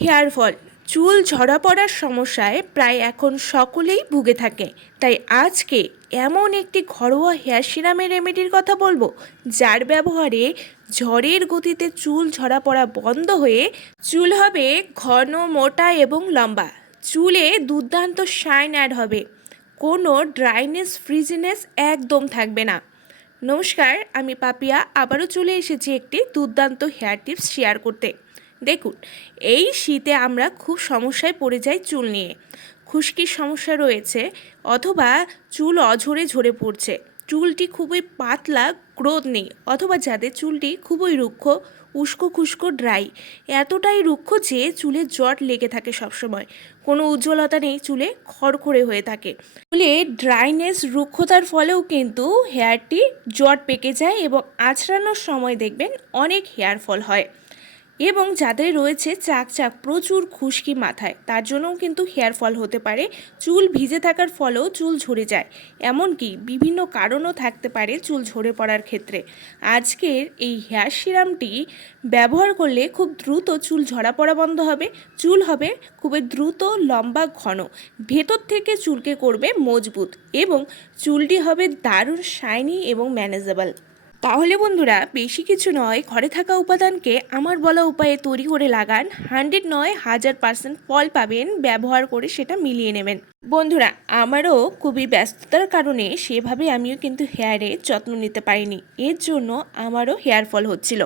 Hair fall. চুল ঝরা পড়ার সমস্যায় প্রায় এখন সকলেই ভুগে থাকে। তাই আজকে এমন একটি ঘরোয়া হেয়ার সিরামের রেমেডির কথা বলব, যার ব্যবহারে ঝড়ের গতিতে চুল ঝরা পড়া বন্ধ হয়ে চুল হবে ঘন, মোটা এবং লম্বা। চুলে দুর্দান্ত শাইন অ্যাড হবে। কোনো ড্রাইনেস, ফ্রিজিনেস একদম থাকবে না। নমস্কার, আমি পাপিয়া। আবারও চলে এসেছি একটি দুর্দান্ত হেয়ার টিপস শেয়ার করতে। দেখুন, এই শীতে আমরা খুব সমস্যায় পড়ে যাই চুল নিয়ে। খুশকির সমস্যা রয়েছে অথবা চুল অঝরে ঝরে পড়ছে। চুলটি খুবই পাতলা গ্রোথ নেই অথবা যাদের চুলটি খুবই রুক্ষ, উস্কো খুস্কো ড্রাই, এতটাই রুক্ষ যে চুলে জট লেগে থাকে সবসময়। কোনো উজ্জ্বলতা নেই চুলে, খড়খড়ে হয়ে থাকে। চুলে ড্রাইনেস, রুক্ষতার ফলেও কিন্তু হেয়ারটি জট পেকে যায় এবং আঁচড়ানোর সময় দেখবেন অনেক হেয়ার ফল হয়। এবং যাদের রয়েছে চাক চাক প্রচুর খুশকি মাথায়, তার জন্যও কিন্তু হেয়ার ফল হতে পারে, চুল ভিজে থাকার ফলেও চুল ঝরে যায়, এমনকি বিভিন্ন কারণও থাকতে পারে চুল ঝরে পড়ার ক্ষেত্রে। আজকের এই হেয়ার সিরামটি ব্যবহার করলে খুব দ্রুত চুল ঝরা পড়া বন্ধ হবে, চুল হবে খুবই দ্রুত, লম্বা, ঘন, ভেতর থেকে চুলকে করবে মজবুত এবং চুলটি হবে দারুণ শাইনি এবং ম্যানেজেবল তাহলে বন্ধুরা, বেশি কিছু নয়, ঘরে থাকা উপাদানকে আমার বলা উপায়ে তৈরি করে লাগান। হান্ড্রেড নয়, হাজার পার্সেন্ট ফল পাবেন, ব্যবহার করে সেটা মিলিয়ে নেবেন। বন্ধুরা, আমারও খুবই ব্যস্ততার কারণে সেভাবে আমিও কিন্তু হেয়ারে যত্ন নিতে পারিনি। এর জন্য আমারও হেয়ার ফল হচ্ছিল।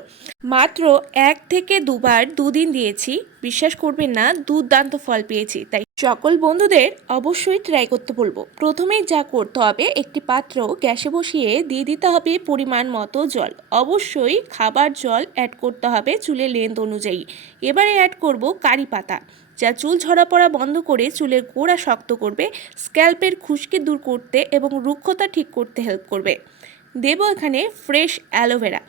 মাত্র এক থেকে দুবার দুদিন দিয়েছি। বিশ্বাস করবেন না, দুর্দান্ত ফল পেয়েছি, তাই সকল বন্ধুদের অবশ্যই ট্রাই করতে বলব। প্রথমেই যা করতে হবে, একটি পাত্র গ্যাসে বসিয়ে দিয়ে দিতে হবে পরিমাণ মতো জল। অবশ্যই খাবার জল অ্যাড করতে হবে চুলের লেন্থ অনুযায়ী। এবারে অ্যাড করব কারি পাতা, যা চুল ঝরা পড়া বন্ধ করে চুলের গোড়া শক্ত করবে স্ক্যাল্পের খুশকি দূর করতে এবং রুক্ষতা ঠিক করতে হেল্প করবে। দেব এখানে fresh aloe vera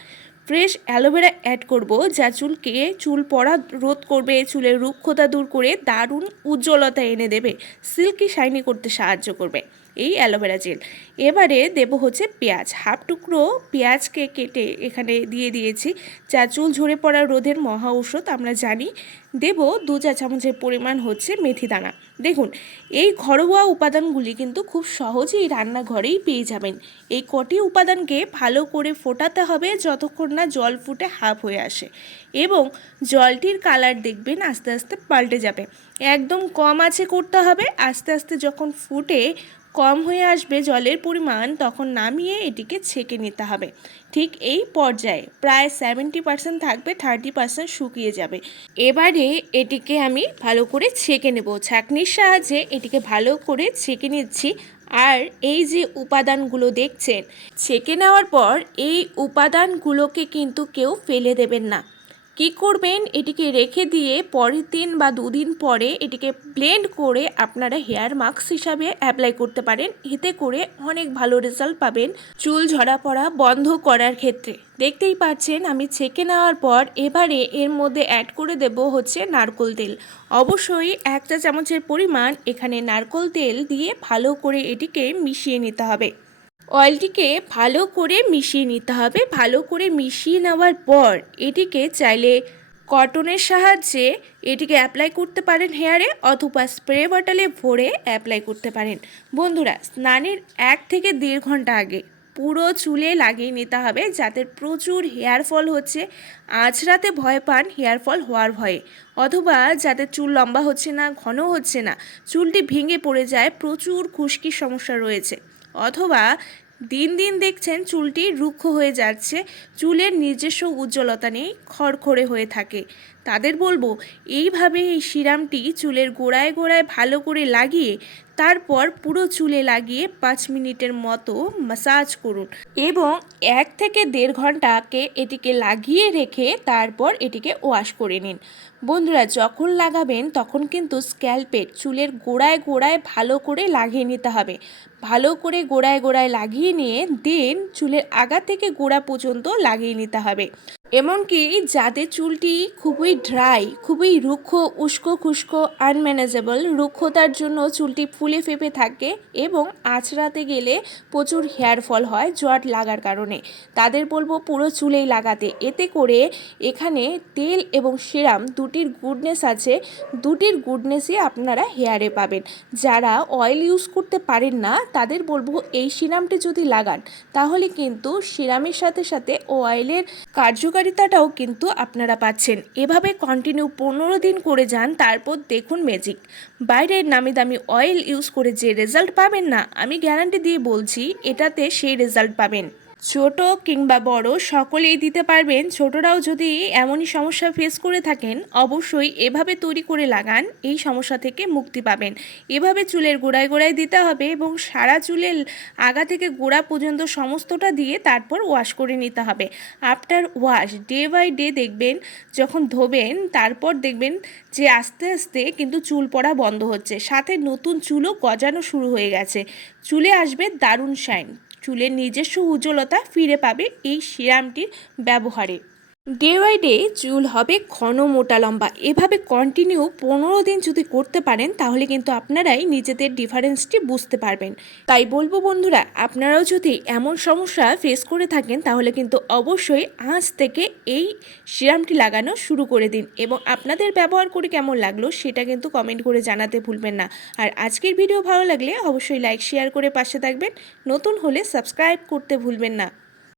fresh aloe vera add করব, যা চুলকে, চুল পড়া রোধ করবে, চুলের রুক্ষতা দূর করে দারুণ উজ্জ্বলতা এনে দেবে। সিল্কি শাইনি করতে সাহায্য করবে। এই অ্যালোভেরা জেল। এবারে দেব হচ্ছে পেঁয়াজ। হাফ টুকরো পেঁয়াজকে কেটে এখানে দিয়ে দিয়েছি। যা চুল ঝরে পড়া রোধের মহা ঔষধ, আমরা জানি। দেব দু চা চামচের পরিমাণ হচ্ছে মেথি দানা। দেখুন, এই ঘরোয়া উপাদানগুলি কিন্তু খুব সহজেই রান্নাঘরেই পেয়ে যাবেন। এই কটি উপাদানকে ভালো করে ফোটাতে হবে যতক্ষণ না জল ফুটে হাফ হয়ে আসে এবং জলটির কালার দেখবেন আস্তে আস্তে পাল্টে যাবে। একদম কম আছে করতে হবে। আস্তে আস্তে যখন ফুটে কম হয়ে আসবে জলের পরিমাণ, তখন নামিয়ে এটিকে ছেঁকে নিতে হবে। ঠিক এই পর্যায়ে প্রায় সেভেন্টি পার্সেন্ট থাকবে থার্টি পার্সেন্ট শুকিয়ে যাবে। এবারে এটিকে আমি ভালো করে ছেঁকে নেব। ছাঁকনির সাহায্যে এটিকে ভালো করে ছেঁকে নিচ্ছি। আর এই যে উপাদানগুলো দেখছেন, ছেঁকে নেওয়ার পর এই উপাদানগুলোকে কিন্তু কেউ ফেলে দেবেন না। কি করবেন এটিকে রেখে দিয়ে পরের দিন বা দুদিন পরে এটিকে ব্লেন্ড করে আপনারা হেয়ার মাস্ক হিসাবে অ্যাপ্লাই করতে পারেন। এতে করে অনেক ভালো রেজাল্ট পাবেন চুল ঝরা পড়া বন্ধ করার ক্ষেত্রে। দেখতেই পাচ্ছেন, আমি ছেঁকে নেওয়ার পর এবারে এর মধ্যে অ্যাড করে দেব হচ্ছে নারকোল তেল। অবশ্যই একটা চামচের পরিমাণ এখানে নারকোল তেল দিয়ে ভালো করে এটিকে মিশিয়ে নিতে হবে। অয়েলটিকে ভালো করে মিশিয়ে নিতে হবে। ভালো করে মিশিয়ে নেওয়ার পর এটিকে চাইলে কটনের সাহায্যে এটিকে অ্যাপ্লাই করতে পারেন হেয়ারে অথবা স্প্রে বটলে ভরে অ্যাপ্লাই করতে পারেন। বন্ধুরা, স্নানের এক থেকে দেড় ঘণ্টা আগে পুরো চুলে লাগিয়ে নিতে হবে যাদের প্রচুর হেয়ার ফল হচ্ছে। আঁচড়াতে ভয় পান হেয়ার ফল হওয়ার ভয়ে। অথবা যাদের চুল লম্বা হচ্ছে না, ঘন হচ্ছে না, চুলটি ভেঙে পড়ে যায়, প্রচুর খুশকির সমস্যা রয়েছে। অথবা দিন দিন দেখছেন চুলটি রুক্ষ হয়ে যাচ্ছে, চুলের নিজস্ব উজ্জ্বলতা নেই খড়খড়ে হয়ে থাকে। তাদের বলব, এইভাবে এই সিরামটি চুলের গোড়ায় গোড়ায় ভালো করে লাগিয়ে, তারপর পুরো চুলে লাগিয়ে পাঁচ মিনিটের মতো মাসাজ করুন। এবং এক থেকে দেড় ঘন্টাকে এটিকে লাগিয়ে রেখে তারপর এটিকে ওয়াশ করে নিন। বন্ধুরা, যখন লাগাবেন, তখন কিন্তু স্ক্যাল্পের চুলের গোড়ায় গোড়ায় ভালো করে লাগিয়ে নিতে হবে। ভালো করে গোড়ায় গোড়ায় লাগিয়ে নিয়ে দেন চুলের আগা থেকে গোড়া পর্যন্ত লাগিয়ে নিতে হবে। এমনকি যাদের চুলটি খুবই ড্রাই খুবই রুক্ষ, উস্কো খুস্কো আনম্যানেজেবল রুক্ষতার জন্য চুলটি ফুলে ফেপে থাকে এবং আঁচড়াতে গেলে প্রচুর হেয়ার ফল হয় জট লাগার কারণে। তাদের বলব পুরো চুলেই লাগাতে। এতে করে এখানে তেল এবং সিরাম দুটির গুডনেস আছে। দুটির গুডনেসই আপনারা হেয়ারে পাবেন। যারা অয়েল ইউজ করতে পারেন না, তাদের বলব এই সিরামটি যদি লাগান, তাহলে কিন্তু সিরামের সাথে সাথে অয়েলের কার্যকারিতাটাও কিন্তু আপনারা পাচ্ছেন। এভাবে কন্টিনিউ পনেরো দিন করে যান, তারপর দেখুন ম্যাজিক বাইরের নামি দামি অয়েল ইউজ করে যে রেজাল্ট পাবেন না, আমি গ্যারান্টি দিয়ে বলছি, এটাতে সেই রেজাল্ট পাবেন। ছোট কিংবা বড় সকলেই দিতে পারবেন। ছোটরাও যদি এমনই সমস্যা ফেস করে থাকেন, অবশ্যই এভাবে তৈরি করে লাগান, এই সমস্যা থেকে মুক্তি পাবেন। এভাবে চুলের গোড়ায় গোড়ায় দিতে হবে এবং সারা চুলের আগা থেকে গোড়া পর্যন্ত সমস্তটা দিয়ে তারপর ওয়াশ করে নিতে হবে। After wash day by day দেখবেন, যখন ধোবেন, তারপর দেখবেন যে আস্তে আস্তে কিন্তু চুল পড়া বন্ধ হচ্ছে। সাথে নতুন চুলও গজানো শুরু হয়ে গেছে। চুলে আসবে দারুণ শাইন চুলের নিজস্ব উজ্জ্বলতা ফিরে পাবে এই সিরামটির ব্যবহারে। ডে বাই ডে চুল হবে ঘন মোটা লম্বা। এভাবে কন্টিনিউ পনেরো দিন যদি করতে পারেন, তাহলে কিন্তু আপনারাই নিজেদের ডিফারেন্সটি বুঝতে পারবেন। তাই বলব বন্ধুরা, আপনারাও যদি এমন সমস্যা ফেস করে থাকেন, তাহলে কিন্তু অবশ্যই আজ থেকে এই সিরামটি লাগানো শুরু করে দিন এবং আপনাদের ব্যবহার করে কেমন লাগল সেটা কিন্তু কমেন্ট করে জানাতে ভুলবেন না। আর আজকের ভিডিও ভালো লাগলে অবশ্যই লাইক শেয়ার করে পাশে থাকবেন। নতুন হলে সাবস্ক্রাইব করতে ভুলবেন না।